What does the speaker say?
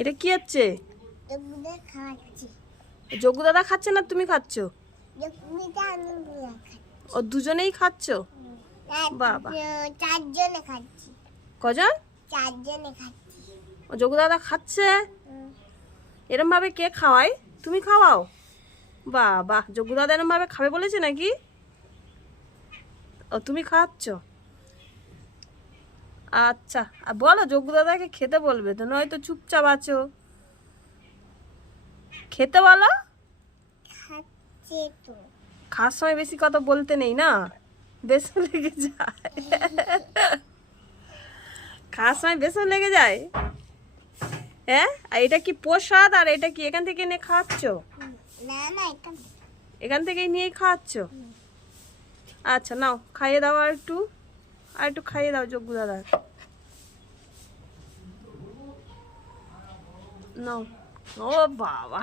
এটা কি হচ্ছে? যোগ্যদা খাওয়াচ্ছি। যোগ্য দাদা খাচ্ছে না তুমি খাচ্ছ? যোগ্যদা আমি খাচ্ছি। ও দুজনেই খাচ্ছ? বাবা। চারজনে খাচ্ছি। কজন? চারজনে খাচ্ছি। ও যোগ্য দাদা খাচ্ছে? এরম ভাবে কে খাওয়ায়? তুমি খাওয়াও? বাবা, যোগ্য দাদা এরম ভাবে খাবে বলেছে নাকি? ও তুমি খাচ্ছ? আচ্ছা, আর বলো যোগ্য দাদাকে খেতে বলবে তো, নয়তো চুপচাপ আছো। খেতে বলো। খাচ্ছে তো। খাওয়ার সময় বেশি কথা বলতে নেই না, বেসন লেগে যায়। খাওয়ার সময় বেসন লেগে যায়। হ্যাঁ, আর এটা কি প্রসাদ? আর এটা কি এখান থেকে এনে খাওয়াচ্ছ? না না, এখান থেকেই নিয়েই খাওয়াচ্ছ? আচ্ছা নাও, খাইয়ে দাও আর একটু খাইয়ে দাও যোগ্য দাদা। নাও। ও বাবা।